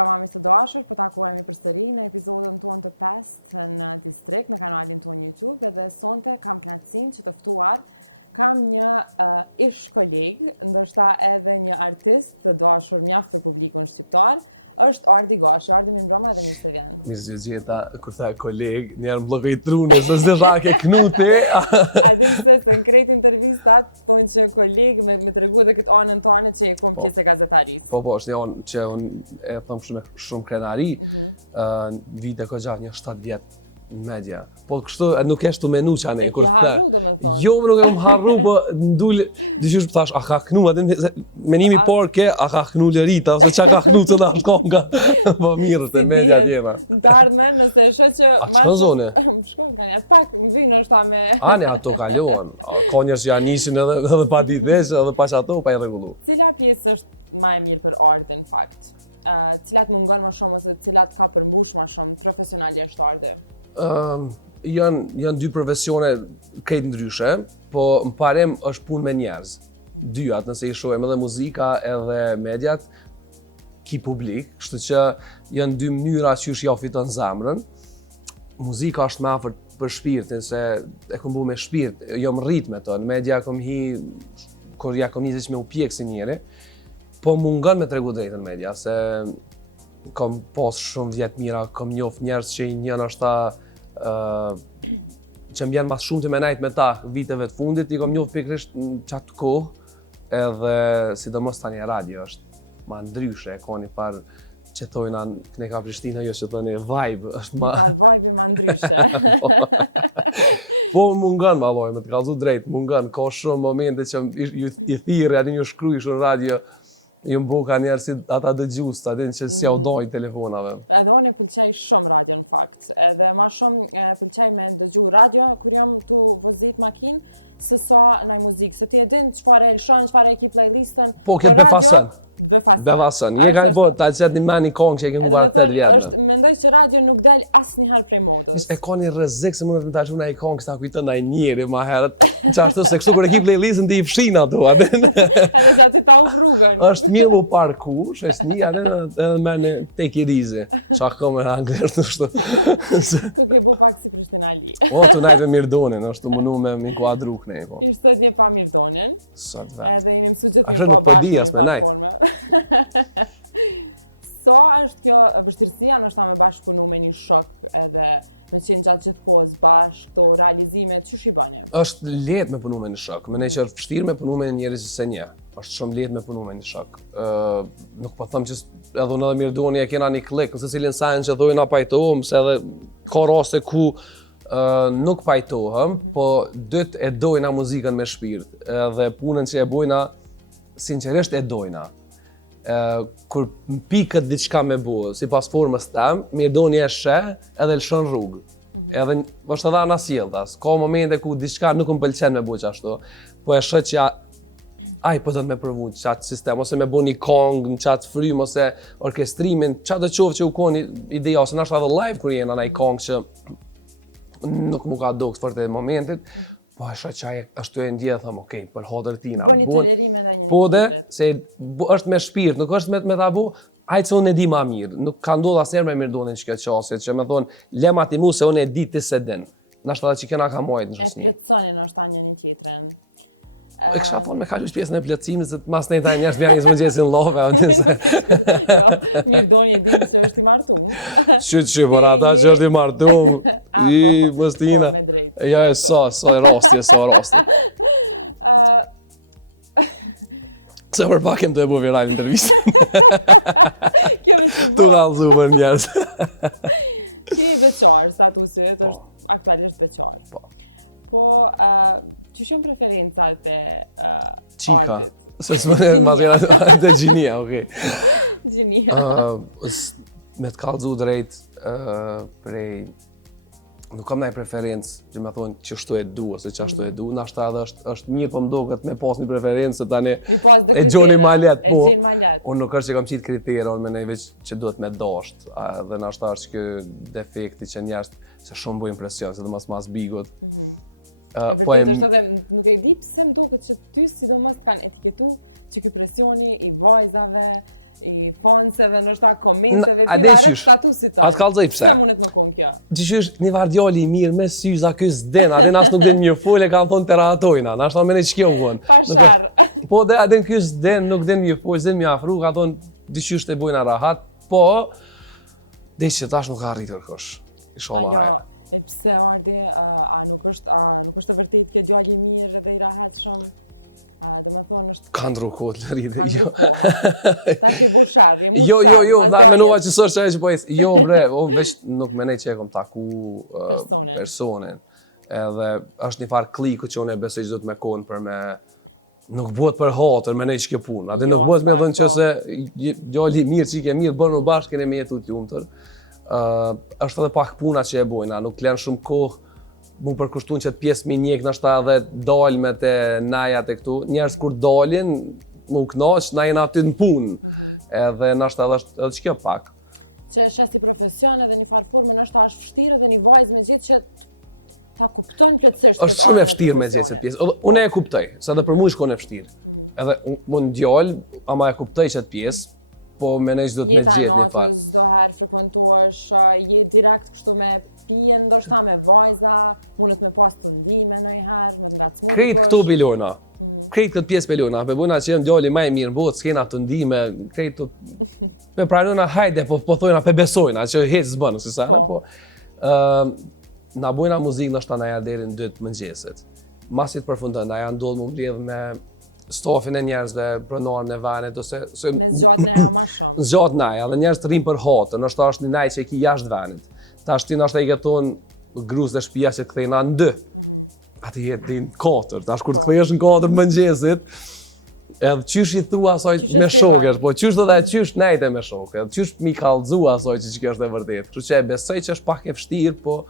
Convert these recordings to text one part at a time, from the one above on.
programit të dashur, po takohemi përsëri në episodin tonë të pestë në Distrikt në kanalin tonë YouTube dhe sonte kam kënaqësinë që të ftuar kam një ish koleg, ndoshta edhe një artist të dashur mjaft të publikut shqiptar. Është Ardi Gashi, Ardi më mbrëma dhe Mr. Mirë gjitha, kur tha koleg, njerë më blokoj trune, së s'de shake knuti. Adem se në krejt intervistat, thonë që koleg me të tregu dhe këtë anën tonë që e kom pjesë e gazetarisë. Po, është një anë që unë e thëmë shumë krenari, vite ko gjatë një 7 vjetë në media. Po kështu nuk e shtu menu që anë, kur të jo, më nuk e më harru, po ndullë, dëshysh për thash, a ka knu, menimi por ke, a ka knu lërita, ose që ka knu të da shkonga, po mirë, të media tjena. Dardme, nëse e shë që... A që në zone? Më shkonga, e pak më vinë është ta me... Ane, ato kaluan, ka njërë që janë ishin edhe pa ditvesh, edhe pa që ato, pa i regullu. Cila pjesë është ma e mirë për ardhe, në fakt? Cilat më ngon ma shumë, ose cilat ka përbush ma shumë, profesionalisht ardhe? Janë dy profesione krejt ndryshe, po më parem është punë me njerëz. Dyat, nëse i shohem edhe muzika edhe mediat, ki publik, kështu që janë dy mënyra që ja fiton zemrën. Muzika është më afër për shpirtin, se e kom bu me shpirt, jo më rrit me to, në media kom hi, kur ja kom njëzit me u pjek si njeri, po mungon me tregu drejtën media, se kom pas shumë vjet mira, kom njoft njerëz që i njën është që më vjen mas shumë të menajt me ta viteve të fundit, i kom njoft pikrisht në qatë kohë, edhe sidomos tani radio është ma ndryshe, ka një farë që thojna ne ka Prishtina, jo që thoni vibe, është ma... Vibe ma ndryshe. Po mungon, ma loj, me të kalzu drejt, mungon, ka shumë momente që i thirë, aty një shkrysh në radio, ju më buka njerë si ata dëgjus, ta din që s'ja u dojnë telefonave. Edhe unë e pëlqej shumë radio në fakt, edhe ma shumë pëlqej me dëgju radio kur jam këtu vëzit makinë, se sa në muzikë, se ti e din çfarë e lëshon, çfarë e ki playlistën. Po, këtë befasën. Befasën. Je ka një po, ta qëtë një meni kongë që e ke ngubar 8 vjetëme. Mendoj që radio nuk del asnjëherë prej modës. E ka një rrezik se mundet me ta shumë në i kongë, s'ta kujtën në i njeri ma herët. Qa ashtu se kështu kur e ki playlistën ti i fshin ato, adin. Edhe sa ti ta u rrugën. Është mirë mu parkush, është një, adin edhe me në take it easy. Qa ka me anglisht në shtu. Tu ke bu pak si Prishtinali. O, të najtë me Mirdonin, është të munu me m'inkuadru kënej, po. Ishtë të dje pa Mirdonin. Sot vetë. Edhe jemi mësu që A shë nuk po di as me najtë. So është kjo vështirësia nështë me bashkëpunu me një shok edhe me qenë gjatë gjithë kohës bashkë, to realizime, që shi bane? Është lehtë me punu me një shok, me ne që është vështirë me punu me njerëz që se nje. Është shumë lehtë me punu me një shok. Nuk po thëmë që edhe unë edhe Mirdoni e kena një klik, nëse cilin sajnë që dojna pajtohëm, se edhe ka raste ku nuk pajtohëm, po dytë e dojna muzikën me shpirt, edhe punën që e bojna, sinqerisht e dojna. Kur pikët diçka me bo, si pas formës tem, Mirdoni e sheh edhe lëshon rrugë. Edhe është edhe anasjeltas, ka momente ku diçka nuk më pëlqen me bo qashtu, po e sheh që aj po do të me përvu në qatë sistem, ose me bo një kongë, në qatë frym, ose orkestrimin, qatë dhe qovë që u koni ideja, ose nashtë edhe live kur jena në i kongë që nuk mu ka dokt fort e momentit, po e shë që ashtu e ndje, thëmë, okej, për hodër tina, po dhe, se është me shpirt, nuk është me ta bu, ajtë se unë e di ma mirë, nuk ka ndodhë asnjëherë me Mirdonin që këtë qasit, që me thonë, lema ti mu se unë e di ti se din, nashtë edhe që kena ka mojtë në shësni. E plëtsonin është ta një tjetërën. E kësha thonë me kallush pjesën e plëtsimit, se mas ne taj njerës bja një s'mëngjesin love, Mirdoni e di se është i martum. Që, por ata që është i martum, i mëstina. Ja, sa e rasti. Se për pak kem të e bu viral intervjistën. Tu kalëzu për njerës. Ti e veçarë, sa tu se, është aktualisht veçarë. Po, që shumë preferencat e Qika. Se s'më ma të jena të gjinia, okej. Gjinia. Me të kalëzu drejt prej... Nuk kam ndaj preferencë që me thonë që shtu e du, ose që ashtu e du, nashta edhe është mirë po më doket me pas një preferencë, se tani e gjoni ma let, po unë nuk është që kam qitë kriterë, unë me nej veç që duhet me dasht, dhe nashta është kjo defekti që njerës që shumë bu impresion, se dhe mas bigot. Po e nuk e di pse më doket që ty sidomos kanë etiketu që kjo presioni i vajzave I ponceve, nështë komenteve, a di qysh? Atë kallëzoj pse. Pse mundet më kon kjo? Qysh një vardjali i mirë me syza ky s'den, atë as nuk den një fol e kanë thonë teratojna, na ashtu më ne ç'kjo von. Po dhe atë ky s'den, nuk den një fol, s'den më afru, ka thonë diçysh të bojna rahat, po diç që tash nuk ka arritur kush. Inshallah. E pse ardhi, a nuk është vërtet të djali i mirë dhe i rahat shumë? Ka ndru kohët lëri jo. Bushar. Jo, dha menova që sot çaj që po es. Jo bre, veç nuk menej që e kom taku personin. Edhe është një farë kliku që unë e besoj që do të me konë për me nuk bëhet për hatër, menej që ke punë. Atë nuk bëhet me dhënë që se djali mirë që i ke mirë bërë në bashkë kene me jetu t'jumëtër. Është edhe pak puna që e bojna, nuk lenë shumë kohë mu përkushtun që të pjesë mi njek nështë edhe dalme të najat e këtu. Njerës kur dalin, mu knaq, na jena aty në punë. Edhe nështë edhe që kjo pak. Që është si profesion edhe një farë nështë është vështirë edhe një vajzë me gjithë që ta kupton plotësisht. Është shumë e vështirë me gjithë këtë pjesë. Unë e kuptoj, se edhe për mu shkon e vështirë. Edhe mund djallë, ama e kuptoj që të pjesë, po menej që do të me gjithë një farë. Çdo herë frekuentuash, je direkt kështu me pije, ndoshta me vajza, mundet me pas të ndihme ndonjëherë, me ngacmuar. Krejt këto bilona. Krejt këtë pjesë bilona, pe buna që jam djali më i mirë në botë, s'kena të ndihme, krejt të me pranona hajde, po thojna pe besojna që hiç s'bën, si sa, po na bojna muzikë ndoshta na ja deri në 2 të mëngjesit. Masi të përfundon, na ja ndodh më mbledh me stafin e njerëzve, pronarën e venit, ose zgjat naja, dhe njerëz të rrinë për hatë, nështë është një naj që e ki jashtë venit. Ta është ti nështë e ke tonë gruz dhe shpia që të kthejna në 2. Ati jetë din 4, ta është kur të kthejesh në 4 mëngjesit, edhe qysh i thua asoj me shokës, po qysh do dhe qysh nejte me shokë, edhe qysh mi kallëzu asoj që kjo është e vërtet. Kështu që e besoj që është pak e vështirë, po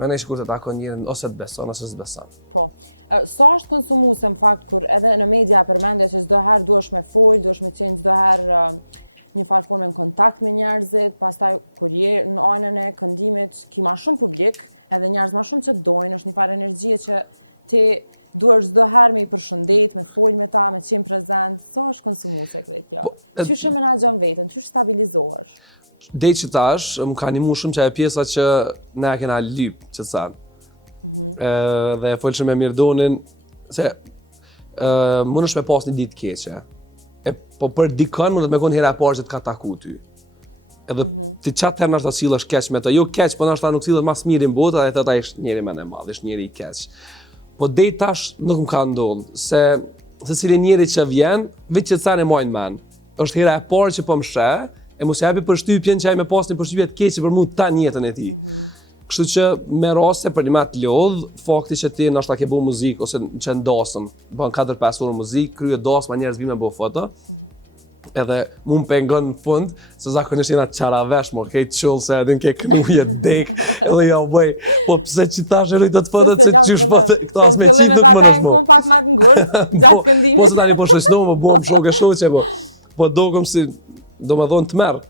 me nej që kur të takon njërin ose të beson, ose s'beson. Sa është konsumuese në fakt kur edhe në media përmendja që çdo herë duhesh me folë, duhesh me qenë çdo herë në fakt në kontakt me njerëzit, pastaj kur je në anën e këndimit, ki ma shumë publik, edhe njerëz ma shumë që të dojnë, është një farë energjie që ti duhesh çdo herë me i përshëndet, me folë me ta, me qenë prezent. Sa është konsumuese këtë? Qysh e menaxhon veten, qysh stabilizohesh? Dej që tash, më ka animu shumë që e pjesa që ne kena lyp që thanë. Dhe e folshëm me Mirdonin se mund është me pas një ditë keqe. Po për dikën mund të me konë hera e parë që të ka taku ty. Edhe ti qatë herë nështë ta sillesh keq me të, jo keq, po nështë ta nuk sillet mas mirë në botë, edhe ta ishtë njeri me në madhë, ishtë njeri i keq. Po dej tash nuk më ka ndodhë, se cili njeri që vjen, vetë që të thane majnë men. Është hera e parë që po më shë, e mos e hapi përshtypjen që ai me pas një përshtypje të keqe për mu ta njetën e tij. Kështu që me raste për një të lodh, fakti që ti nështë ta ke bu muzikë ose që ndasëm, bën 4-5 orë muzikë, krye dasma njerëz vinë me bo foto, edhe mu më pengon në fund, se zakonisht jena qaravesh, mor, kejt qullë se edhe ke knuje dek, edhe ja bëj, po pse që tash e rritë të fotot, se qysh fotot, këta as me qitë nuk më nëshmo. Po se tani po shresno, më buëm shoke shoqe, po dokëm si, do më thonë të merë.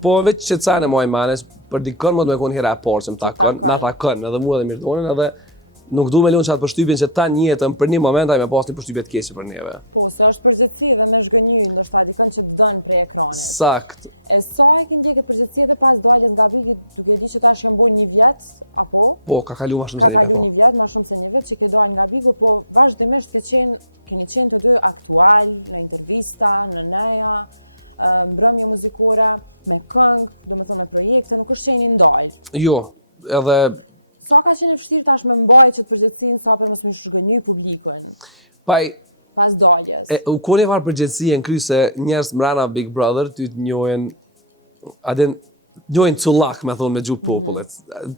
Po veç që cene moj manes, për dikën më të me konë hera e parë që më takën, na takën, edhe mua dhe Mirdonin, edhe nuk du me lënë që atë përshtypjen që ta njetën për një moment ai me pas një përshtypje të keqe për neve. Po, se është përgjithësi dhe me çdo njeri, ndoshta dikën që dën për ekran. Sakt. E sa e ke ndjekur përgjithësi edhe pas daljes nga vitit, duke di që ta shëmbul 1 vjet, apo? Po, ka kalu ma shumë se 1 vjet, po. Ka kalu 1 vjet, ma shumë se 1 vjet që ke dalë nga vitit, po vazhdimisht keni qenë të dy aktual, ka intervista, në neja, mbrëmje muzikore, me këngë, domethënë me projekte, nuk është qenë ndaj. Jo, edhe sa ka qenë vështirë tash me mbajtje që të përgjithësinë sa për mos më shgënjy publikun. Paj Pas daljes. U koni farë përgjithësie në kry se njerëz mrena Big Brother ty të njohin, njohin cullak me thonë me gjuhë popullit.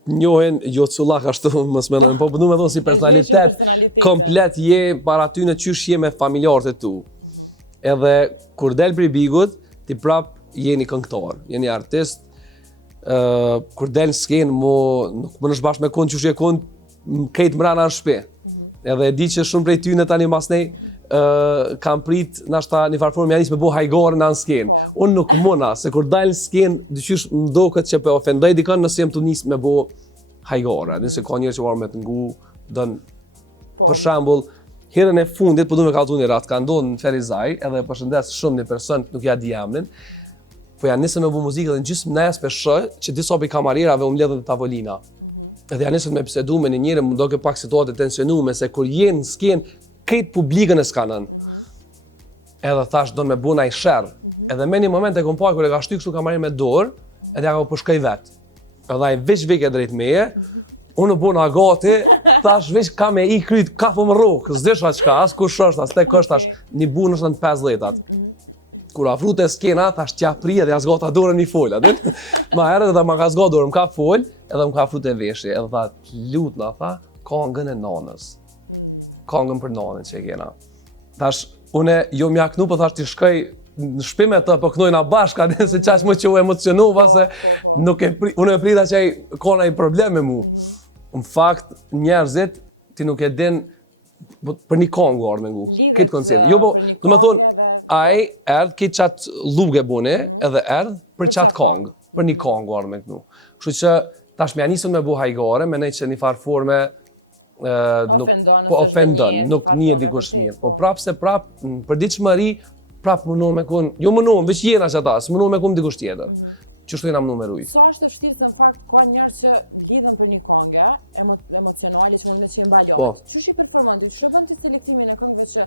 Njohin jo cullak ashtu mos mendojnë, po du me thonë si personalitet komplet je para ty në qysh je me familjarët e tu. Edhe kur del prej Bigut, ti prap jeni këngëtar, jeni artist, kur del në skenë, nuk më nësh bashkë me konë qysh je konë krejt mrena në shpe. Edhe e di që shumë prej ty në tani masnej kam prit nashta një farformë janis me bo hajgare në skenë. Unë nuk mëna, se kur dal në skenë, dyqysh më do këtë që pe ofendoj dikën nëse jem të njësë me bo hajgare. Nëse ka njërë që varë me të ngu, dënë, për shambull, herën e fundit po du me kallzu një rast, ka ndodhur në Ferizaj, edhe e përshëndes shumë një person, nuk ja di emrin, po ja nisën me bu muzikë dhe në gjysmë nes për shoh që disa prej kamarierave u mbledhën në tavolina. Edhe ja nisën me bisedu me një njeri, më duke pak situatë të tensionume se kur jenë në skenë, këtë publikën e skanën. Edhe thash do me bu naj sherr. Edhe me një moment e kom pa kur e ka shty kështu kamarier me dorë, edhe ja ka përshkoj vet. Edhe ai veç vike drejt meje. Unë bona gati, thash veç ka me i kryt kafë më rrokë, s'desha çka, as kush është, as tek është tash, një bunë është në 50-at. Kur afru te skena, thash t'ja prije dhe ja zgata dorën i fol, atë. Ma herë edhe ma ka zgata dorën, më ka fol, edhe më ka afru te veshje, edhe tha, lutna, tha, kongën e nanës. Kongën për nanën që e kena. Thash, une jo m'ja knu, po thash t'i shkoj në shtëpi me të, po knojna bashka, se qash më që u emocionova, se unë e prita që ka i problem me mu. Në fakt, njerëzit, ti nuk e din për një kongë ardhë me ngu, këtë koncept. Jo, po, du me thonë, ai erdhë këtë qatë luge bune, edhe erdhë për qatë kongë, për një kongë ardhë me ngu. Kështu që, tash me anisën me bu hajgare, me nej që një farë forme, po ofendon, nuk një dikush mirë. Po prapë se prapë, për ditë shmëri, prapë mënohë me kun, jo mënohë, veç jena që ata, së mënohë me kun dikush tjetër. Qështu jena mënu me rujtë. Sa është e vështirë se në fakt ka njerëz që lidhen për një këngë emocionale që mund të qenë balot. Po. Çush i performon ti? Çfarë bën ti selektimin e këngëve që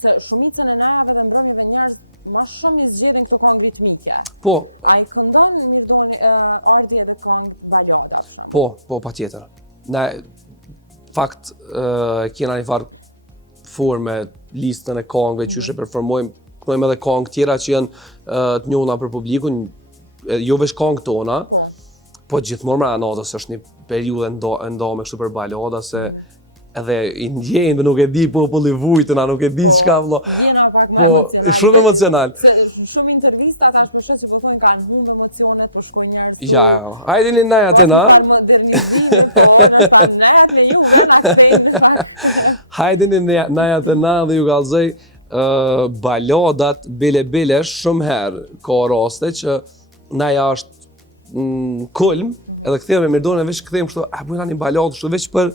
se shumica në najave dhe mbrëmjeve njerëz më shumë i zgjedhin këto këngë ritmike. Po. Ai këndon një doni arti edhe këngë balada. Po, patjetër. Na fakt kena një farë forme listën e këngëve që e performojmë, këndojmë edhe këngë tjera që janë të njohuna për publikun, jo veç këngë tona, po gjithmonë mra natës është një periudhë ndome kështu për balada, se edhe i ndjejnë, nuk e di populli vujtëna, nuk e di çka vëlla. Po, shumë emocional. Shumë intervista tash për shkak që po thonë kanë shumë emocione, po shkojnë njerëz. Ja, hajde një naja të na. Hajde një naja të na dhe ju kallëzoj baladat bele shumë herë ka raste që naja është kulm, edhe kthehemi me mirëdonë veç kthehemi kështu, bujna një baladë kështu veç për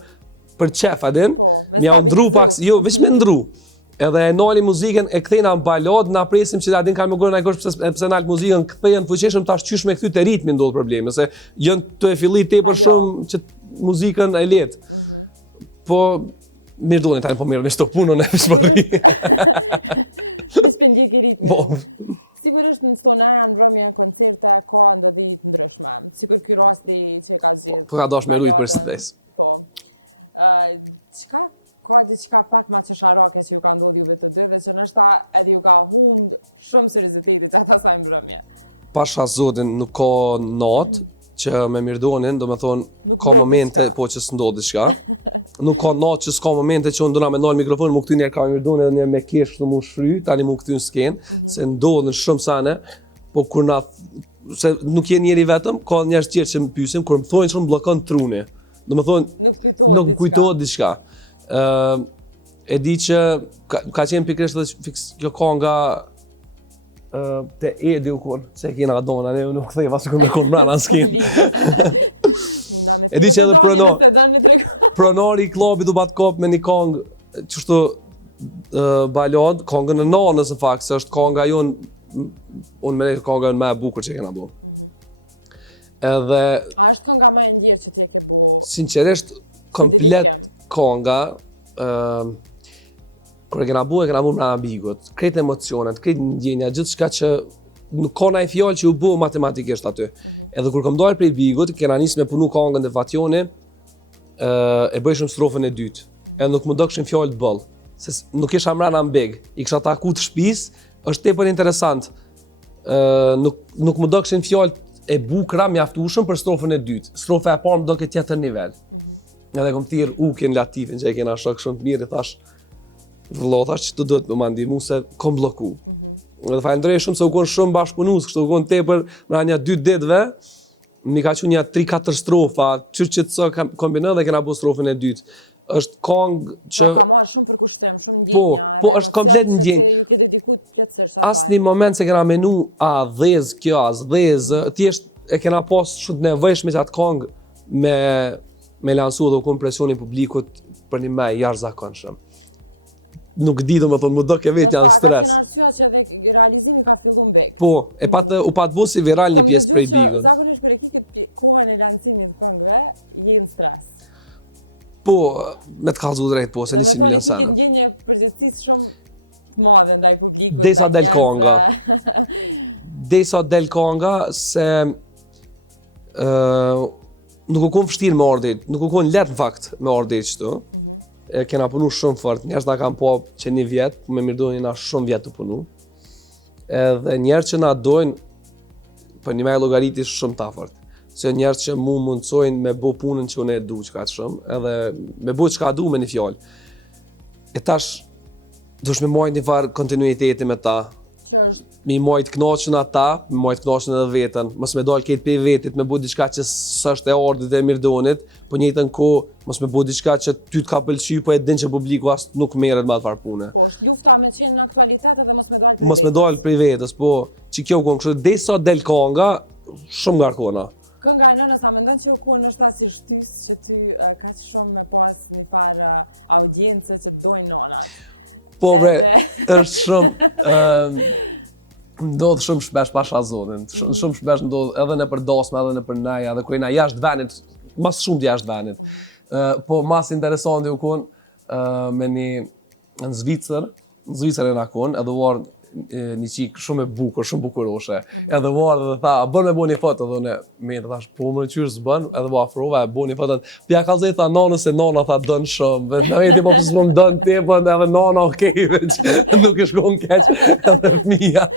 qef, a din? Mja u ndru pak, jo, veç me ndru. Edhe e nali muzikën, e kthejna në baladë, na presim që a din kanë më gërë na kush pse nalt muzikën, kthehen fuqishëm tash qysh me kthy te ritmi ndodh probleme, se janë të e fillit tepër shumë që muzikën e letë. Po mirëdonë tani po mirë me shto punën e shpërri. Spendik i ritmi. Po. Sigurisht në stonaja në brëmje e koncerte ka dhe dhe i përshman. Sigur ky rasti që e kanë si. Po ka dash me rujt për stres. Po. Qka ka diçka pak ma që sharake që ju ka ndodhur juve të dyve, që nështë edhe ju ka hund shumë seriozitetit ata sa në brëmje. Pasha zotin nuk ka natë që me mirëdonin, do me thonë ka momente po që s'ndodh diçka. Nuk ka natë që s'ka momente që unë dona me nalë mikrofonin, mu këty njerë ka mirëdonin edhe njerë me kesh të mu shry, tani mu këty në skenë, se ndodhin shumë sane, po kur na, se nuk je njeri vetëm, ka njerëz tjerë që më pysim, kur më thojnë që më blokon truni. Do me thonë, nuk më kujtohet diçka. E di që ka qenë pikrisht edhe fiks kjo kanga te Edi u kur, se kena dona, ne nuk theva se kur me kon mrana në skenë. E di që edhe pronari i klubit u bat kop me një kongë qështu balad, kongën e nanës në fakt, se është konga jonë, unë me nejtë konga jonë me e bukur që kena bu. Edhe... A është konga ma e ndjerë që t'je përbubu? Sinqerisht, komplet konga, kër e kena bu mrana bigut, krejt emocionet, krejt ndjenja, gjithë shka që nuk ka naj fjallë që u bu matematikisht aty. Edhe kur kom dalë prej bigut, kena nisë me punu kongën dhe Fatjoni, e bëjshëm strofën e dytë. Edhe nuk më dëkshim fjallë të bëllë, se nuk isha mrana në beg. I kisha taku të shpis, është tepër interesant. Nuk më dëkshim fjallë e bukra mjaftushëm për strofën e dytë. Strofa e parë më doke tjetër nivel. Edhe kom thirë ukin latifin që e kena shok shumë të mirë, i thash, vëllo, thash që të duhet më mandi mu se kom bloku. Dhe falendrej shumë se u konë shumë bashkëpunus, kështu u konë tepër më një 2 ditëve, mi ka qenë një 3-4 strofa, qërë që të së kombinë dhe kena bu strofën e dytë. Është kongë që... Ka marrë shumë përkushtem, shumë ndjenja. Po, është komplet ndjenjë. Asë një moment se kena menu, dhez kjo, dhez, thjesht e kena pas shumë nevojshme që atë kongë me lansu dhe u konë presionin publikut për një me jashtëzakonshëm. nuk di domethënë më do ke vetë janë stres. Ka arsye që edhe realizimi ka filluar ndek. Po, u pat bo si viral një pjesë prej Bigën. Zakonisht për ekipit kohën e lancimit të këngëve jeni stres. Po, me të kallëzu drejt po, se 100 milion sana. Ndjen një përgjegjësi shumë të madhe ndaj publikut. Desa del konga. Desa del konga se nuk u kon vështirë me ordit, nuk u kon lehtë në fakt me ordit kështu. E kena punu shumë fort, njerëz na kanë po që një vjet, me mirëdojnë na shumë vjet të punu. Edhe njerëz që na dojnë, për një me llogariti shumë ta fort. Se njerëz që mu mundsojnë me bo punën që unë e du çka shumë, edhe me bo çka du me një fjalë. E tash dush me majt një farë kontinuiteti me ta. Që është Mi majt knaqën ata, mi majt knaqën edhe veten, mos me dal këtë pe vetit, me bu diçka që s'është e ordit e mirëdonit, po njëjtën kohë mos me bu diçka që ty t'ka pëlqy, po e din që publiku as nuk merret me atë farë pune. po është lufta me qenë në aktualitet edhe mos me dalë. Mos me dal prej vetes, po që kjo kon kështu desa del konga, shumë ngarkona. Kënga e nënës a mendon që u kon është si shtys që ty kaq shumë me pas një farë audiencë që dojnë nonat. Po bre, është shumë ndodh shumë shpesh pasha zonin. Shumë shpesh ndodh edhe në për dasme, edhe në për naja, edhe kur jena jashtë venit, mas shumë jashtë venit. Po mas interesanti u kon me në Zvicër e na kon, edhe var një qik shumë e bukur, shumë bukuroshe. Edhe var dhe tha, a bën me bo një foto, edhe une me të thash, po më në qyrë s'bën, edhe bo afrova, e bo një foto. Pja ka zej tha nanës se nana tha dën shumë, në veti po pësë më dën te, po edhe nana okej, veç, nuk është kon keq, edhe fëmija.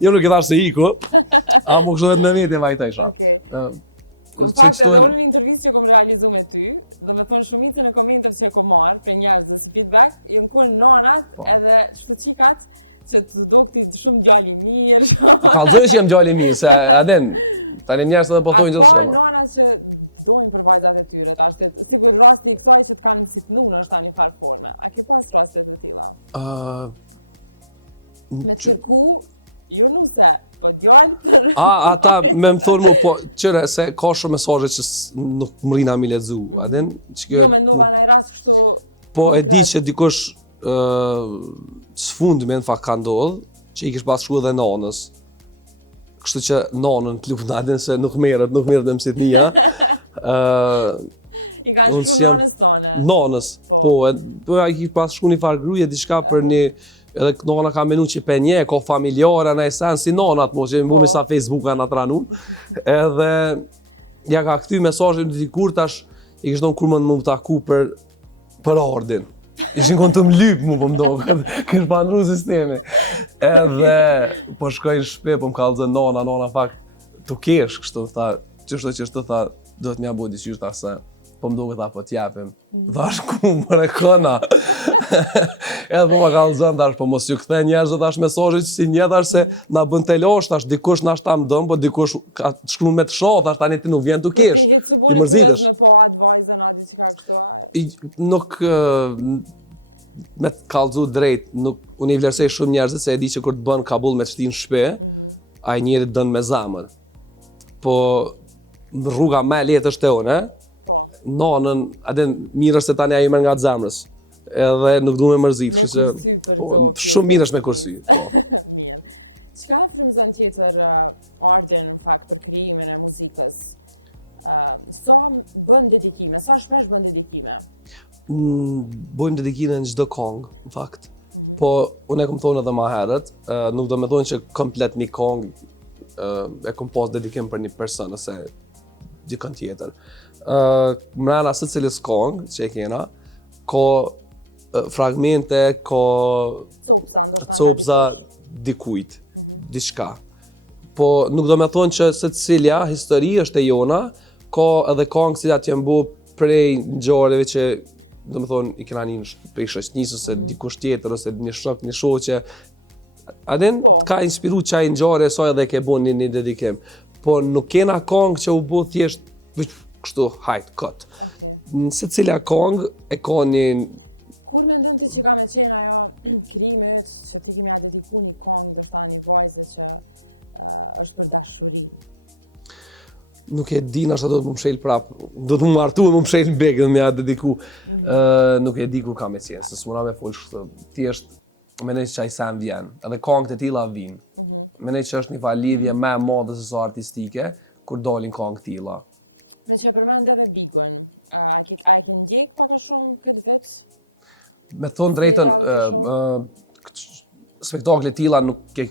Jo nuk i thash se iku, a më kështë vetë në veti vajta isha. Në fakt, edhe unë një intervistë që kom realizu me ty, do me thonë shumicën e komenteve që e kom marrë për njerëzës feedback, ju më thonë nanat edhe shtuqikat që të dukti shumë djali mirë. Po kallëzoj që jem djali mirë, se adin, tani njerëz edhe po thonë gjithë shema. Nanat që duhen për vajzat e tyre, tash sikur rasti i thaj që kanë disciplinë është tani farë forme. A ke pas rastet të tilla? Me qërku, ju nuse, po djallë. Ata me më thonë mu, po qëre se ka shumë mesazhe që nuk më rina mi lexu, adin? Jo, me ndova në i rast kështu. Po e di që dikush s'fundmi në fakt ka ndodhë, që i kish pas shku edhe nanës. Kështu që nanën t'lup në adin se nuk merret në mësit nija. I ka shku nanës tonë. Nanës, po i kish pas shku një farë gruje, diçka për një edhe nana ka menu që për nje, ka familjare në esen, si nanat mo, që më sa Facebook në atranun. Edhe ja ka këty mesazhin të dikur tash, i kishtë donë kur më më taku për ordin. Ishin konë të më lypë mu po më do, kështë pa ndru sistemi. Edhe po shkoj në shpe, po më kallëzën nana fakt, të kesh kështu, tha, qështu tha, do të mja bo diqysh ta se, po më do këta po t'japim. Thash ku më rekona. Edhe po ma kallëzën, thash, po mos ju kthe njerëzë, thash mesazhet që si një, thash se na bën të losh, thash dikush na shta më dëm, po dikush ka shkru me të shoh, thash tani ti nuk vjen të kesh, ti mërzitesh. Nuk me të kallëzu drejt, unë i vlerësoj shumë njerëzit se e di që kur të bën kabull me të shtinë në shpe, ai njeri dën me zamër. Po rruga më e lehtë është e unë, nanën, adin mirë është se tani ai merr nga zamrës. Edhe nuk du me mërzit, kështu që po, shumë mirë është me kursy, po. Çka frymëzon tjetër ardhen në fakt të krijimin e muzikës? Sa bën dedikime, sa shpesh bën dedikime? Bojmë dedikime në çdo këngë, në fakt. Po, unë e kom thonë edhe ma herët, nuk do me thonë që komplet një këngë e kom pas dedikim për një person, ose dikën tjetër. Mrena së cilës këngë që e kena, ka fragmente, ka copza dikujt, diçka. Po nuk do me thonë që se cilja histori është e jona, ka edhe këngë cilat janë bu prej ngjarjeve që do me thonë i kena një prej shoqnisë ose dikush tjetër ose një shok, një shoqe. Adin ka inspiru qaj ngjarje sa edhe ke bu një dedikim. Po nuk kena këngë që u bu thjesht kështu hajt, kët. Në se cila këngë e ka një... Kur mendon ti që ka me qenë ajo krimet që ti mja dediku një këngë dhe ta një vajzë që është për dashuri? nuk e di nashta do të më mshel prap, do të më martu e më mshel në bek dhe më ja dediku, nuk e di kur kam e qenë, se s'muna me folë shtë, thjesht mendoj që ai sen vjen, edhe këngët e tilla vijnë. Mendoj që është një fal lidhje më e madhe se sa artistike kur dalin këngë tilla. Me që përmend edhe Bigën, a ke ndjek pak a shumë këtë vit? Me thonë drejtën, spektakle tilla nuk e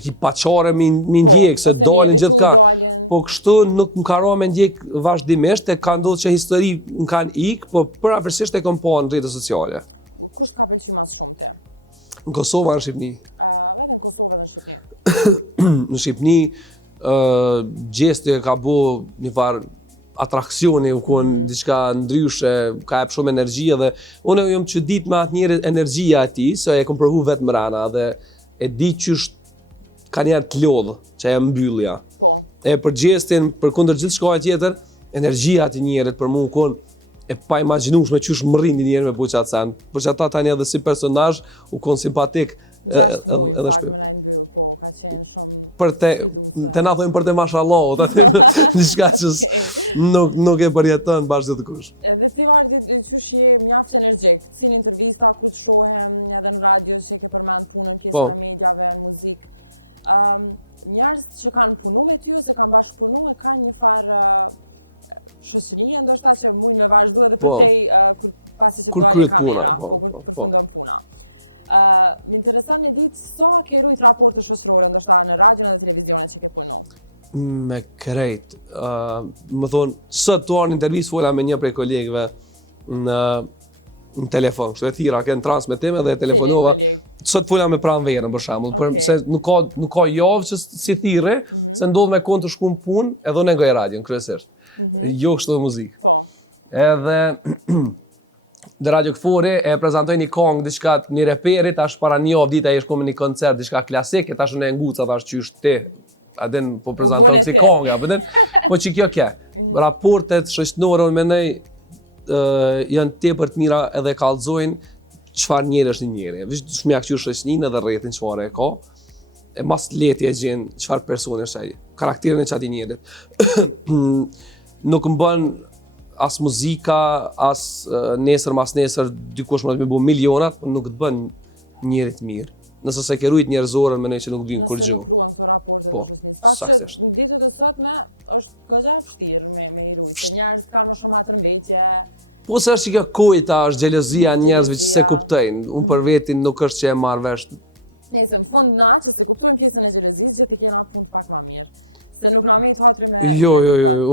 ki paqare mi ndjek, se dalin gjithka. Po kështu nuk më ka me ndjek vazhdimisht, e ka ndodhur që histori më kanë ik, po përafërsisht e kam pa në rrjetet sociale. Kush ka pëlqyer më shumë te? Në Kosovë, në Shqipni. Në Kosovë dhe Shqipni. Në Shqipni, gjesti ka bu një farë atraksioni, u konë diçka ndryshe, ka jep shumë energji dhe unë jam çudit me atë njëri energjia e tij, se e kam provu vetë mrena dhe e di qysh ka njerë të lodhë, që e mbyllja. E për gjestin, për kundër gjithë shkoj tjetër, energjia të njerët për mu konë e pa imagjinueshme qysh më rrindi njerë me bu qatë sen. Për që ata tani edhe si personazh u konë simpatik edhe shpip. Për te na thojmë për te mashallah, të atim një shka që nuk e përjetën bashkë gjithë kush. Edhe ti Ardi, qysh je mjaft energjik, si një intervista ku të shohen edhe në radio që ke përmend punën pjesë në mediave, muzikë. Njerëz që kanë punu me ty ose kanë bashkëpunu ka një farë shoqërie ndoshta që mund të vazhdojë edhe për te pasi se kur kryet puna, po. Më intereson me ditë sa ke rujt raporte shoqërore ndoshta në radio dhe televizionet që ke punu. Me krejt. Më thonë, sot tuar në intervistë fola me një prej kolegëve në telefon, kështu e thira, kënë transmetim edhe e telefonova. Sot fola me pranverën për shembull, se nuk ka javë që si thirrë, se ndodh me kon të shku në punë edhe unë ngoj radion kryesisht. Jo kështu muzikë. Edhe dhe Radio Këfori e prezantoi një këngë diçka një reperi, tash para një javë ditë ai është në një koncert diçka klasike, tash unë e nguca tash qysh ti. A den po prezanton si këngë, apo den? Po që kjo ke. Raportet shoqënore unë mendoj janë tepër të mira edhe kallëzojnë çfarë njeri është një njeri. Veç shmja këqyr shoqëninë edhe rrjetin çfarë e ka. E mas leti e gjen çfarë personi është ai. Karakterin e çatij njerit. Nuk më bën as muzika, as nesër mas nesër dikush mund të më bëj milionat, por nuk të bën njeri të mirë. Nëse se ke rujt njerëzorën mendoj që nuk vjen kur gjë. Po, saktësisht. Në ditët e sotme është goxha e vështirë me njerëz kanë shumë atërmbetje. Po se është që kjo kujta, është xhelozia e njerëzve që se kuptojnë. Unë për vetin nuk është që e marr vesh. Nëse në fund na që se kuptojnë pjesën e xhelozisë, gjithë i kena më pak më mirë. Se nuk na me të hatrim me. Jo,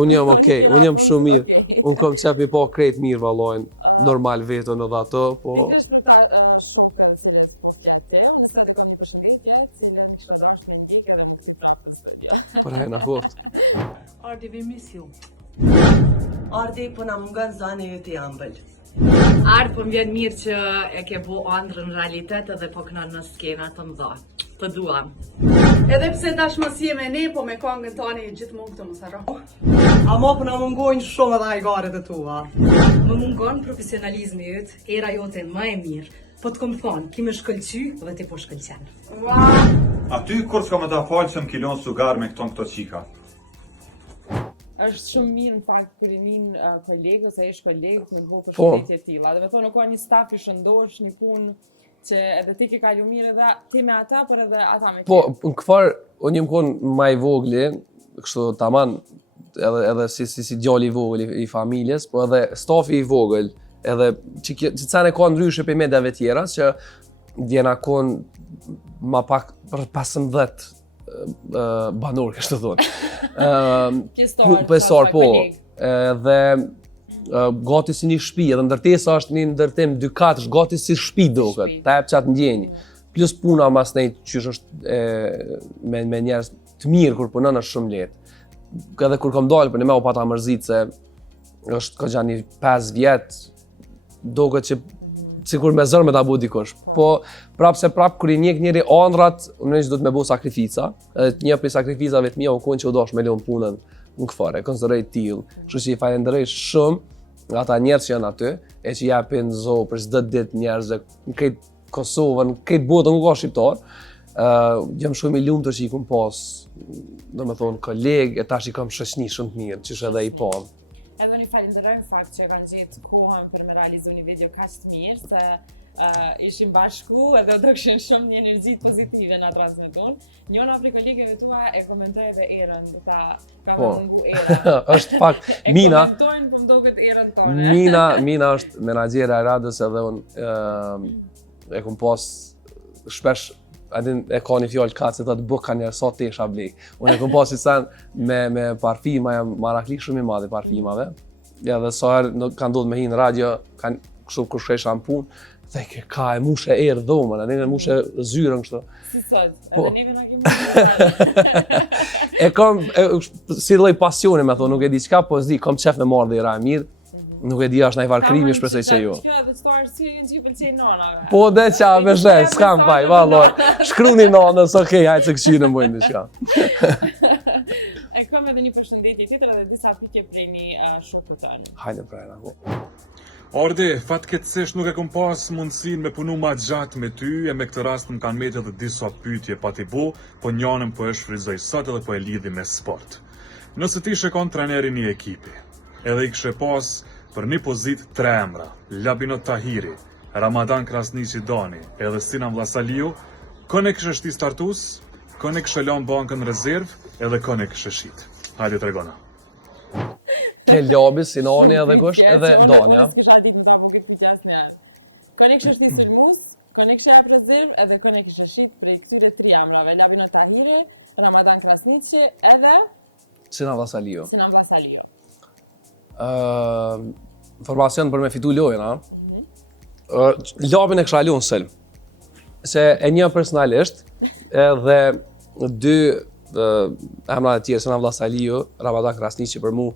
unë jam okay, unë jam shumë mirë. Unë kam qef mi pa krejt mirë vallojnë, normal vetën edhe ato, po. Pikërisht për ta shokëve të cilët po fjalë te, unë sa të kam një përshëndetje, cilën kisha dashur të ndjek edhe më të prapë të studio. Për hajna koft. Ardi, we miss you. Ardi, po na mungon zani yt i ëmbël. Ardë, po më vjen mirë që e ke bo ëndrën në realitet edhe po këna në skena të mëdha. Të duam. Edhe pse dashmësi me ne, po me këngën tani gjithmonë këtë mos harro. Ama po na mungojnë shumë edhe hajgaret e tua. Më mungon profesionalizmi yt, era jote më e mirë. Po të kom thonë, ki me shkëlqy dhe ti po shkëlqen. Aty kur s'ka me ta falë që m'kilon sugar me këto qika. Është shumë mirë në fakt kur i nin kolegë ose ish kolegë të më bëu përshëndetje të tilla. Do të thonë ka një staf i shëndosh, një punë që edhe ti ke kalu mirë edhe ti me ata, por edhe ata me ty. Po, në këfar, unë jem kon më i vogli, kështu taman edhe si djali i vogël i familjes, po edhe stafi i vogël, edhe që cene ka ndryshe për medjave tjera, që djena kon ma pak për 15 banor, kështë të thonë. Pjestar, po. Dhe gati si një shtëpi, edhe ndërtesa është një ndërtim 2 katësh, gati si shtëpi duket, ta jep qatë ndjenjë. Plus puna mas nej qysh është me njerëz të mirë kur punon është shumë lehtë. Edhe kur kam dalë për një me u pata mërzit se është ka gjanë një 5 vjet, duket që sikur me zërë me ta bu dikush. Po prap kur i njek njeri ëndrat, unë që do të me bu sakrifica. Edhe një prej sakrificave të mia u konë që u dosh me lënë punën në këfare, e konsideroj tillë. Kështu që i falenderoj shumë ata njerëz që janë aty, e që japin zo për çdo ditë njerëzve në këtë Kosovën, në këtë botë, nuk ka shqiptar. Jam shumë i lumtur që i kum pas, domethënë koleg, e tash i kam shoqni shumë të mirë, që është edhe i pam. Edhe unë i falenderoj fakt që kanë gjetë kohën për me realizu një video kaq të mirë, se ishim bashku edhe do kishin shumë një energji pozitive në transmeton. Njëna prej kolegeve tua e komentoi edhe erën, tha ka më mungu era. Është fakt, Mina. E komentojnë po më duket erën tonë. Mina është menaxhere e radhës edhe unë e kum pas shpesh e ka një fjallë katë se të bëk ka njerë sa tesha blej. Unë e kom pas i sen me parfima, jam maraklik shumë i madhe parfimave. Ja dhe sa herë ka ndodhë me hi në radio, kështu kur shkej shampun, theke ka e mushe erë dhomën, e neve mushe zyrën kështu. Si sot, edhe neve na kemi E kam, si lloj pasioni me thonë, nuk e di qka, po s'di, kam qef me marrë dhe i ra mirë. Nuk e di është ndaj varkrimi, shpresoj se jo. Kjo edhe s'to arsye që ju pëlqejnë nanave. Po dhe qa me shes, s'kam vaj, vallor. Shkruni nanës, okej, hajtë se këshirë në mbojnë diçka. E kam edhe një përshëndetje tjetër edhe disa pyetje prej një shokut tënë. Hajde prajna. Ordi, fatkeqësisht nuk e kom pas mundësinë me punu ma gjatë me ty e me këtë rast më kanë mbetë edhe disa pyetje pa t'i bu, po njënën po e shfryzoj sot edhe po e lidhi me sport. Nëse ti shekon treneri një ekipi, edhe i këshe pas për një pozit 3 emra, Labino Tahiri, Ramadan Krasniqi Dani edhe Sinan Vllazaliu, kone këshe shti startus, kone këshe lon bankën rezerv edhe kone këshe shit. Hajde tregona. Ke Labi, Sinani edhe kush, edhe Dani, ja? S'kisha ditë më po këtë pyetjes në. Kone këshe shti sulmus, kone këshe jap rezerv edhe kone këshe shit prej këtyre 3 emrave, Labino Tahiri, Ramadan Krasniqi edhe Sinan Vllazaliu. Sinan Vllazaliu. Informacion për me fitu lojën, a? Labin e kësha lunë sëlm. Se e një personalisht, edhe 2 emra të tjerë, Sinan Vllazaliu, Ramadan Krasniqi për mu,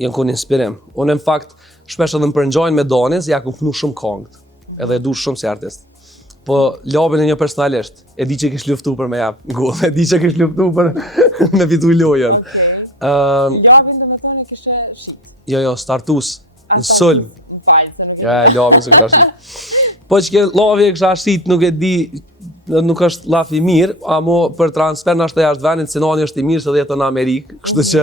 janë kun inspirim. Unë në fakt, shpesh edhe më përngjojnë me Danin, se ja ku punu shumë kongët, edhe e du shumë si artist. Po Labin e një personalisht, e di që kish luftu për me jap gol, e di që kish luftu për me fitu lojën. Labin dhe me tonë kishe shit. Jo, startus, në sulm. Ja, Labin se kësha shit. Po që ke Lavi e kësha shit, nuk e di, nuk është laf i mirë, amo për transfer në ashtë të jashtë venit, Sinani është i mirë se dhe jetë në Amerikë, kështu që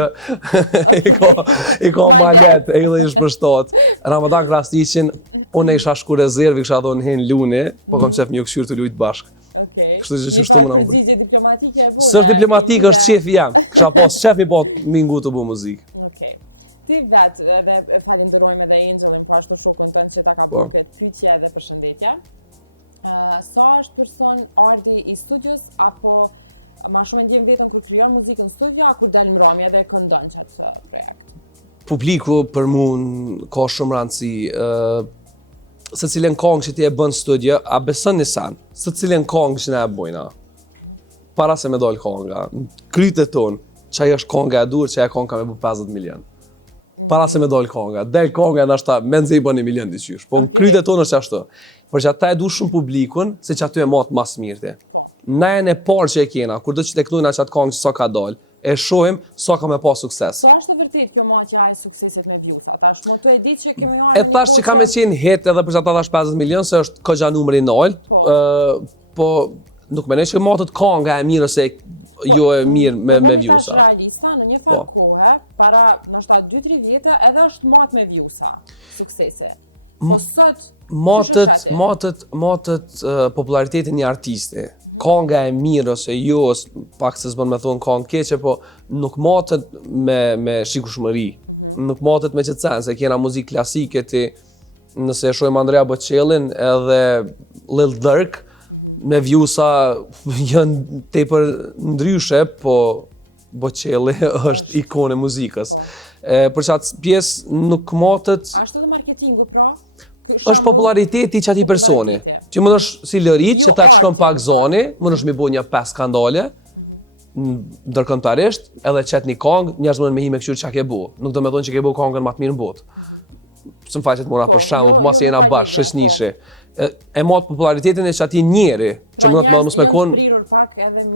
i ka ma letë, e dhe ishë për shtatë. Ramadan Krasniqin, unë e isha shku rezervë, i kësha dhonë hen lune, po kom qef një këshyrë të lujtë bashkë. Kështu që shtu më në më bërë. Së është diplomatikë, është qefi jam, kësha pas qefi po mingu të bu muzikë. Ti vetë, edhe e falenderojmë edhe Angel, më pash për shukë më tënë që ta ka përpet pyetja edhe përshëndetja. Sa është person Ardi i studios, apo ma shumë ndjem vetëm për krijon muzikë në studio, apo del mbrëmje dhe këndon që të projekt? Publiku për mu ka shumë rëndësi. Se cilën kongë që ti e bën studio, a besën një sen, se cilën kongë që ne e bojna. Para se me dojnë konga, kryte tonë, që ajo është konga e dur, që ajo konga me bu 50 milion. Para se me dojnë konga, del konga e nashta, me nëzë i bën 1 milion diqysh, po në kryte tonë është ashtu. Për që ata e du shumë publikun, se që aty e matë mas mirëti. Na e në parë që e kena, kur do që të knujna që atë kongë që sa ka dalë, e shohim sa ka me pa sukses. Sa është të vërtet kjo ma që ajë sukseset me vjusa? Tash më të e di që kemi E thash që ka me qenë hit edhe për që ata thash 50 milion, se është këgja numëri nalt, po nuk menej që matët konga e mirë ose jo e mirë me vjusa. Realista, në një farë kohë, para nështë 2-3 vjetë, edhe është matë me vjusa, suksese. Po sot, matët popularitetin një artisti. Konga e mirë ose jo, pak se s'bën me thonë kongë keqe, po nuk matët me shikueshmëri. Nuk matët me qëtësen, se kena muzikë klasike ti, nëse e shojmë Andrea Bocelin edhe Lil Durk, me vjusa janë tepër ndryshe, po Bocelli është ikone muzikës. Për qatë pjesë nuk matët... Ashtë edhe marketingu, pra? është populariteti që ati personi. Që mund është si lërit, që ta të shkon pak zoni, mund është mi bo një 5 skandale, ndërkëmtarisht, edhe qëtë një kongë, njerëz mund me hi me këshurë që a ke bo. Nuk do me thonë që ke bo kongën ma të mirë në botë. Së më faqet mora për shemë, për mas jena bashkë, shëshnishi. E matë popularitetin e që ati njeri, që mund të më mësme konë... Njerëz janë pak edhe mu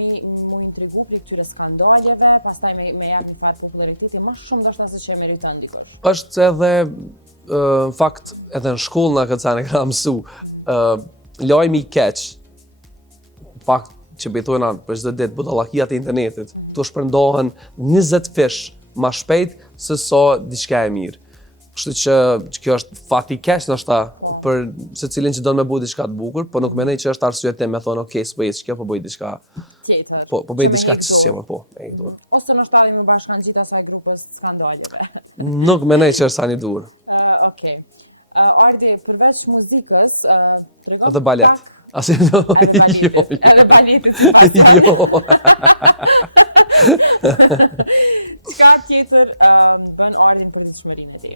intrigu për këtyre skandaleve, pastaj me jam një farë populariteti, më shumë do shta se që e meriton dikosh. Është edhe, në fakt, edhe në shkollë në këtë sa në këna mësu, lajmi i keq, pak që betojna për çdo ditë budallakia të internetit, këtu shpërndohen 20 fish më shpejt se sa diçka e mirë. Kështu që kjo është fati i keq ndoshta për secilin që don me bëj diçka të bukur, po nuk mendoj që është arsye të me thonë okay, s'po jesh kjo, po bëj diçka Tjetër. po bëj diçka që s'jam po, e dur. Ose ndoshta më bashkan gjithë asaj grupës skandaleve. Nuk mendoj që është sa një dur. Okej. Ardi, përveç muzikës, tregon Edhe balet. Asi Edhe baletit si pas. Jo. Çka tjetër bën Ardi për lëshuarinë e tij?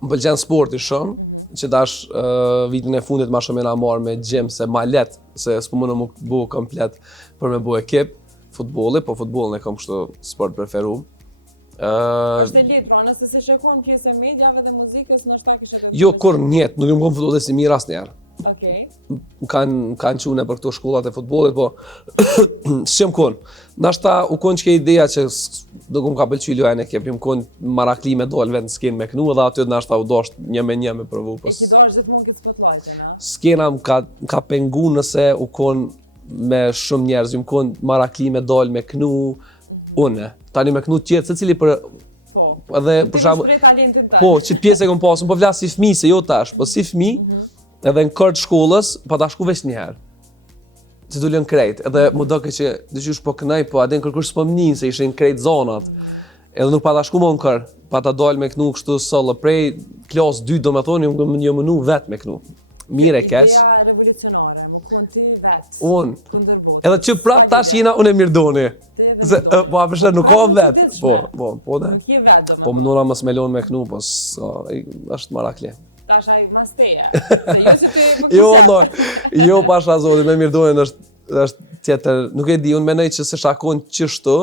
Më pëlqen sporti shumë, që dash vitin e fundit ma shumë e na marrë me gym se ma let, se s'po mundë më bu komplet për me bu ekip, futbolli, po futbollin e kam kështu sport preferum. Është e lehtë, pra, nëse se shikon pjesë e mediave dhe muzikës, ndoshta kishe edhe. Jo, kur njetë, nuk jam kon futbollist i mirë asnjëherë. Okej. Kanë qune për këto shkollat e futbollit, po s'jam kon. Nashta u kon që ideja që do më ka pëlqy luaj në ekip, jam kon marakli me dal vetë në skenë me knu, edhe aty nashta u dosh 1-1 me provu, po. Ki dosh gjithmonë këtë spotlight, a? Skena ka pengu nëse u kon me shumë njerëz, jam kon marakli me dal me knu, une. Tani me knu tjetë, secili për Po. edhe për shembull talentin tënd. po, që pjesë e kom pasur, po vlas si fëmijë, se jo tash, po si fëmijë, edhe në kërë shkollës, pa ta shku veç njëherë. Se du lën krejt, edhe mu doke që dëqysh po kënaj, po adin kërkush s'po m'nin, se ishin krejt zonat. Edhe nuk pa ta shku më në kërë, pa ta dal me knu kështu sëllë, prej klas 2 do me thonë, një mënu vet me knu. Mire keq. Ideja revolucionare, më kon ti vetë. Unë, Kundërbot. edhe që prap tash jena unë e mirdoni. Se, po, apështet nuk ka vet. Po dhe. Nuk je vetë, Po mënuna më smelon me knu, po është marakli. Tash ai mas teje. Se jo që ti Jo, Allah, jo pasha zotit, me mirdonin është tjetër, nuk e di, unë menoj që se shakon qështu,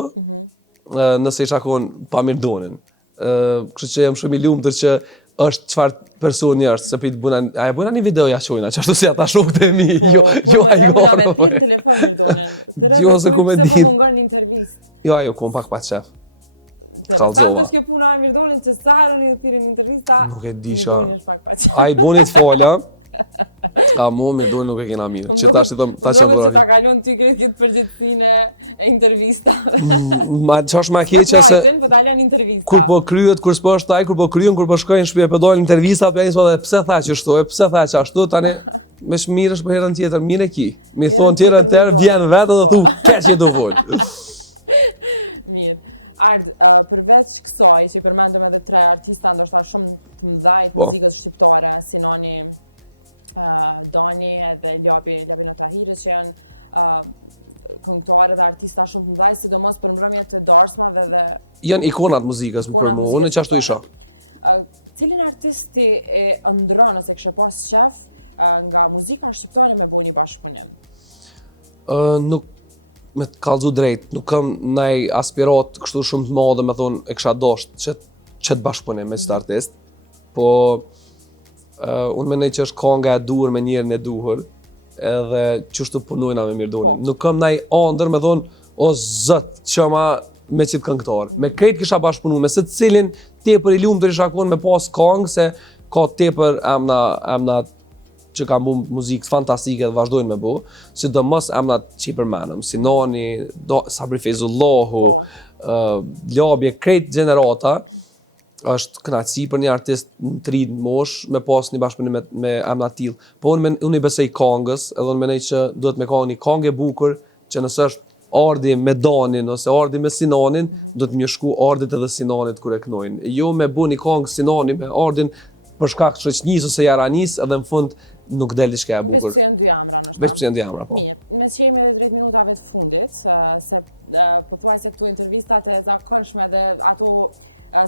nëse i shakon pa mirdonin. Kështu që jam shumë i lumtur që është çfarë personi është, se pitë buna, a e buna një video ja qojna, që ashtu si ata shokët e mi, jo a i gorë, po. Jo, se ku me dit. dit. Se po më një intervistë. Jo, ajo, ku më pak pa qef. Kallzova. Sa është kjo puna e mirdonin që sa herën i thirrin intervista. Nuk e di qa. A i bonit fala, a mu mirdonin nuk e kena mirë. Që tash i thëm, ta që më Që ta kalon ty këtë përgjithësinë e intervistave. Ma qash ma keqja se Po dalën intervista. kur po kryet, kur s'po është taj, kur po kryen, kur po shkojnë në shtëpi, po dalin intervista, po janë thonë pse tha që ashtu, pse tha që ashtu, tani me shmirësh për herën tjetër, mirë e ki. Mi thonë tjerën tërë, vjen vetë dhe thu, keq je do vol. Mirë. Ard, përveç kësaj që përmendëm edhe 3 artista ndoshta shumë të mëdhaj të Po. muzikës shqiptare, Sinoni, Dani edhe Ljabi Tahiri që janë këngëtarë dhe artista shumë të mëdhaj, sidomos për mbrëmjet të darshmave dhe Janë ikonat muzikës më për mu, unë që ashtu isha. cilin artisti e ëndron ose kishte pas qef nga muzika shqiptare me bëni bashkëpunim? Nuk, me të kallzu drejt, nuk kam naj aspirat kështu shumë të madhe me thonë e kisha dosht që të bashkëpunim me qëtë artist, po unë menoj që është kanga e duhur me njerën e duhur, edhe qështu punojna me mirdonin. Nuk kam naj andër me thonë, o zët, që ma me qitë këngëtar. Me krejt kisha bashkëpunu, me se të cilin tepër i lumë të isha konë me pas kangë, se ka tepër emna që kam bu muzikë fantastike dhe vazhdojnë me bu, sidomos emnat që i përmenëm, Sinoni, Sabri Fezullahu, Ljabi, krejt gjenerata, është kënaqësi për një artist në 30 mosh me pas një bashkëpunim me emna të tillë. Po unë i besoj kangës, edhe unë mendoj që duhet me kanë një kangë e bukur, që nëse është Ardi me Danin ose Ardi me Sinonin, do të më shku Ardit edhe Sinonit kur e kënojnë. Jo me bu një kangë Sinoni me Ardin për shkak të shoqënisë ose jaranis, edhe në fund nuk del diçka e bukur. Veç që janë dy emra. Veç pse janë dy emra, po. Mirë, me që jemi edhe drejt minutave të fundit, se përtuaj se këtu intervistat e zakonshme dhe ato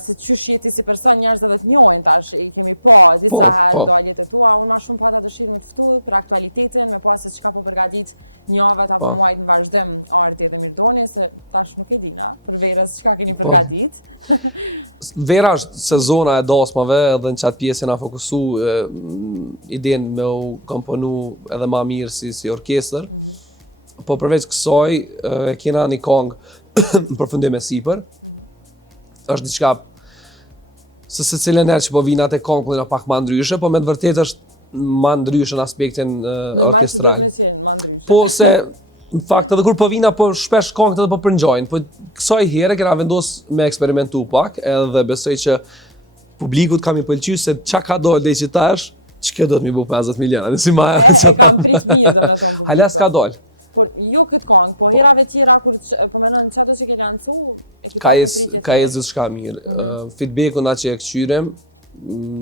se qysh jeti si person njerëz edhe të njohin tash, i kemi pa disa herë daljet e tua, unë ma shumë pata dëshirë me të ftu për aktualitetin, me pas se çka po përgatit njavat apo muajt në vazhdim Ardi dhe Mirdoni, se tash nuk e dina, për verës çka keni përgatit. Vera është sezona e dasmave edhe në qatë pjesën a fokusu idenë me u komponu edhe ma mirë si orkestër, po përveç kësaj e kena një kongë në përfundim e sipër, është diçka se cilën herë që po vina te kongë pak ma ndryshe, po me të vërtet është ma ndryshe në aspektin orkestral. Po se Në fakt edhe kur po vina po shpesh këngët edhe po përngjojnë, po kësaj here kena vendos me eksperimentu pak, edhe besoj që publikut kam i pëlqyer se çka ka dalë deri që tash, ç'kjo do të më bëj 50 miliona, nëse ma Kam prit mirë domethënë. hala s'ka dalë. Por jo këtë këngë, po herave tjera kur po mendon çfarë do të ke lancu? Ka jes gjithçka mirë. Feedbackun atë që e kqyrem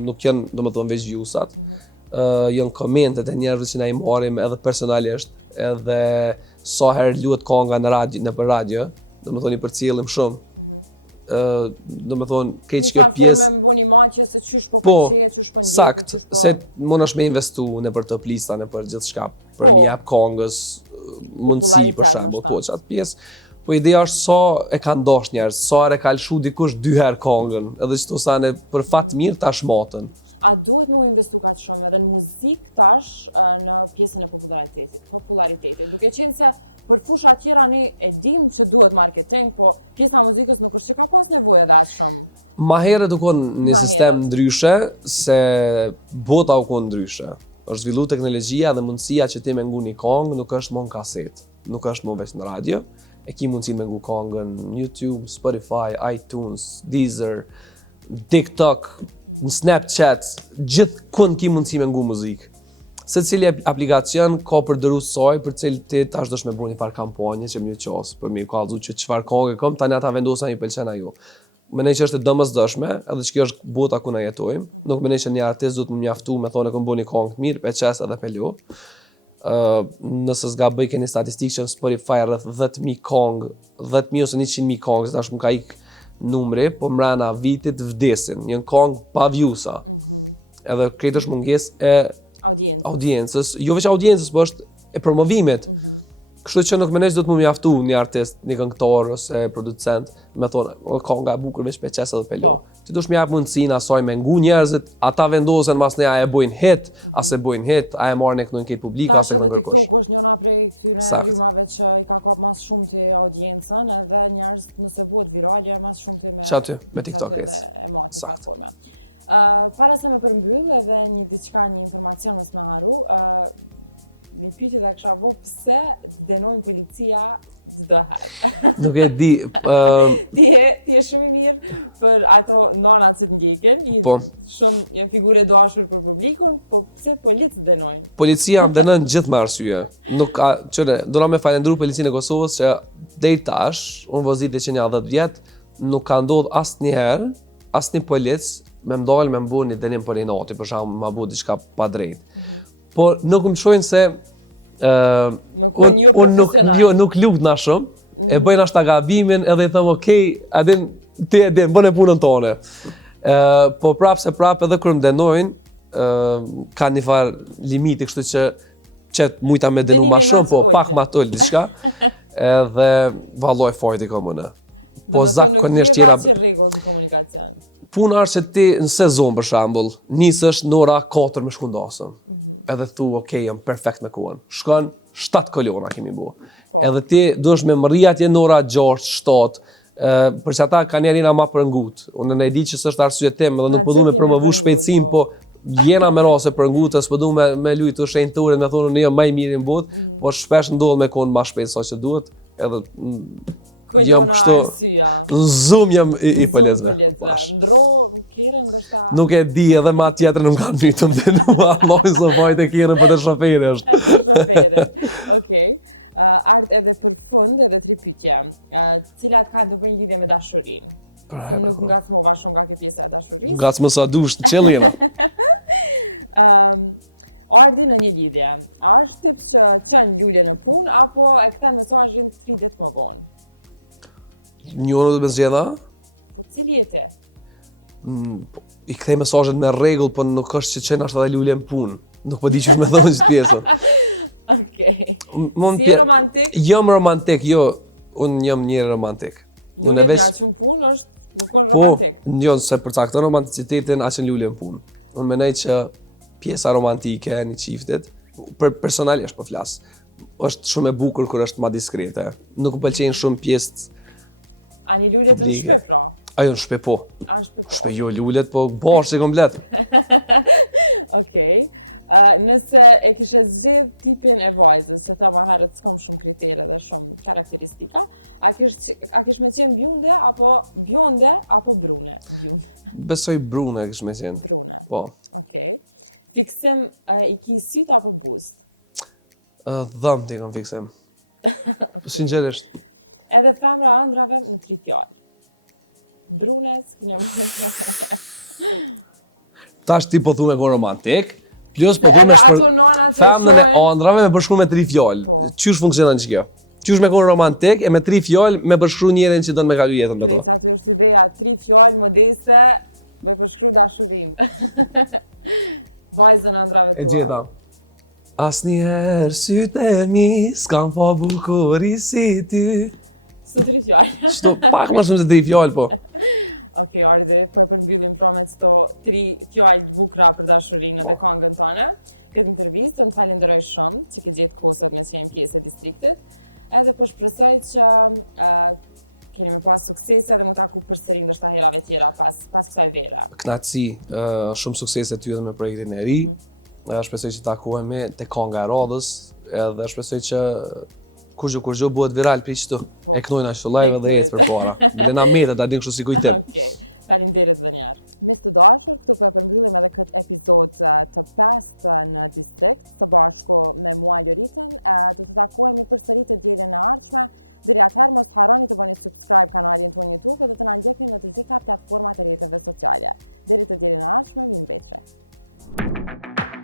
nuk janë domethënë veç viewsat. Janë komentet e njerëzve që na i marrim edhe personalisht, edhe sa herë luhet kënga nëpër radio, domethënë i përcjellim shumë. Domethënë keq kjo pjesë. Me bëni maqe se çysh Po, çysh po. sakt, se mundesh me investu nëpër top lista, nëpër gjithçka, për një jap këngës mundësi për shembull, po çat pjesë. Po ideja është sa e kanë dashur njerëz, sa herë ka lshu dikush 2 herë këngën, edhe çto sa ne për fat mirë tash matën. A duhet më investu kaq shumë edhe në muzikë tash në pjesën e popularitetit. Duke qenë se për fusha tjera ne e dim që duhet marketing, po pjesa e muzikës nuk është që ka pas nevojë edhe as shumë. Ma herët u konë një sistem ndryshe, se bota u konë ndryshe. Është zhvillu teknologjia dhe mundësia që ti me ngu një këngë nuk është më në kaset, nuk është më veç në radio, e ki mundësi me ngu këngën në YouTube, Spotify, iTunes, Deezer, TikTok, në Snapchat, gjithë kënë ki mundësi me ngu muzikë. Se cili aplikacion ka përdëru saj për cilë ti tash dosh me bu një farë kampanje që më një qasë, për mi ka alzu që qëfar këngë kom, tani ata vendosa një pëlqen ajo. Menej që është e domosdoshme, edhe që kjo është bota ku na jetojmë. Nuk menej që një artist duhet më mjaftu me thonë e kom bu një këngë të mirë, pe qes edhe pe lo. Nëse s'ga bëj keni statistikë që në Spotify rreth 10.000 këngë, 10.000 ose 100.000 këngë, tash më ka ik numri, po mrena vitit vdesin, një këngë pa viewsa. Edhe krejt është munges e audiencës, jo veç audiencës, po është e promovimit. Kështu që nuk menej që do të më mjaftu një artist, një këngëtar ose producent, me thonë, o kënga e bukur veç pe qes edhe pe lo. Ti dush më jap mundësinë asaj me ngu njerëzit, ata vendosen mas ne a e bojnë hit, a se bojnë hit, a e marrin e këtu në këtë publik, a se këtë në kërkosh. Është njëna prej këtyre filmave që i ka kap mas shumë të audiencën, edhe njerëz nëse bëhet virale mas shumë të me. Çaty me TikTok-et. Sakt. Para se me përmbyll edhe një informacion mos më haru, me pyetje dhe kisha bo pse denojnë policia çdo herë. Nuk e di. Ti je shumë i mirë për ato nonat që ndjekin, Po. shumë je figurë e dashur për publikun, po pse policia denojnë? Policia më dënon gjithë me arsye. Nuk ka, çore, do na më falendru policinë e Kosovës që deri tash, unë vozit që një 10 vjet, nuk ka ndodhur asnjëherë, asnjë polic me mdalë me mbu një dënim për inati, për shkak ma bu diçka pa drejt. Po nuk më shojnë se unë nuk lutna shumë, e bëjnë ashta gabimin edhe i thëmë okej, adin, ti e din, bëne punën tone. Po prapë se prapë edhe kërë më denojnë, ka një farë limiti, kështu që qëtë mujta me denu ma shumë, po pak ma tull diçka, edhe valloj fajti ka mëne. Po zakonisht jena... Puna është që ti në sezon për shembull, nisësh në ora 4 me shkundasën. Edhe thu, okej, jam perfekt me kohën. Shkon 7 kolona kemi bu. Edhe ti duhesh me mërri atje në ora 6, 7, për që ata kanë njerina ma përngut. Unë e di që s'është arsye tim, edhe nuk po du me promovu shpejtësim, po jena me rase përngut, s'po du me lujt të shenjturin, me thonë në jam maj mirë në botë, po shpesh ndodh me konë ma shpejt sa që duhet, edhe jam kështu, në zoom jam i pëlezme. Nuk e di edhe ma tjetër nuk kam një të mdenua, Allah së fajt e kjerën për të shoferi është. Okej, edhe për fund edhe 3 pyetje, cilat ka të bëjnë lidhje me dashurinë? Nuk ngacmova shumë nga këtë pjesa e dashurisë. Ngacmë sa dush të qëllina. Ardi në një lidhje, është që qenë lule në punë, apo e këtën mesazhin 3 ditë më vonë? Njënë dhe me zgjeda? Cili e ti? I kthej mesazhet me rregull, po nuk është që qenë ashtë edhe lule në punë. Nuk po di që me thonë që pjesën. Okej. Si romantik? Jam romantik, jo. Unë jam njëri romantik. Unë e veç... Në punë është nuk po, romantik? Jo, se për cakton romanticitetin a qenë lule në punë. Unë menej që pjesa romantike një qiftit, personalisht po flas, është shumë e bukur kur është ma diskrete. Nuk më pëlqejnë shumë pjesë A një lule të shpe pra? Ajo në shpe po. Shpe jo lulet, po bashkë si komplet. Okej. Nëse e kishe zgjedh tipin e vajzës, se ta më herët s'kam shumë kritere dhe shumë karakteristika, a kish me qenë bjonde apo brune? Besoj brune kish me qenë. Brune. Po. Okej. Fiksim I ki syt apo buzë? Dhëm ti kam fiksim. Sinqerisht. Edhe femra andrave në 3 fjalë. Brunes, një më Tash ti po thu me kon romantik, plus po thu me femnën e ëndrave me përshkruar me 3 fjalë. Qysh funksionon që kjo? Qysh me kon romantik e me 3 fjalë me përshkruar njërin që don me kalu jetën me to. Ato është ideja, 3 fjalë modeste me përshkruar dashurim. Vajzën andrave. E gjeta. Asnjëherë sytë e mi s'kan pa bukuri si ty. Së 3 fjalë. Çto pak më shumë se 3 fjalë po. Okej, Ardi, po përmbyllim pra me këto 3 fjalë të bukura për dashurinë dhe këngët tënde. Këtë intervistë të falenderoj shumë që ke gjetë kohë me qenë pjesë e distriktit. Edhe po shpresoj që kemi pas suksese dhe mund ta kuptoj përsëri ndoshta herave tjera pas kësaj vere. Kënaqësi, shumë suksese ty edhe me projektin e ri. Shpresoj që takohemi te kënga e radhës, edhe shpresoj që kur gjë bëhet viral për çto. E knojnë ashtu live dhe jetë për para. Milena Mete ta din kështu si kujtim. Faleminderit edhe një herë. Sociale.